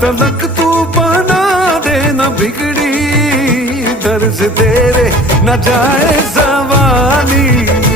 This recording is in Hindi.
तलक तू बना दे न बिगड़ी, दर से तेरे न जाए जवानी।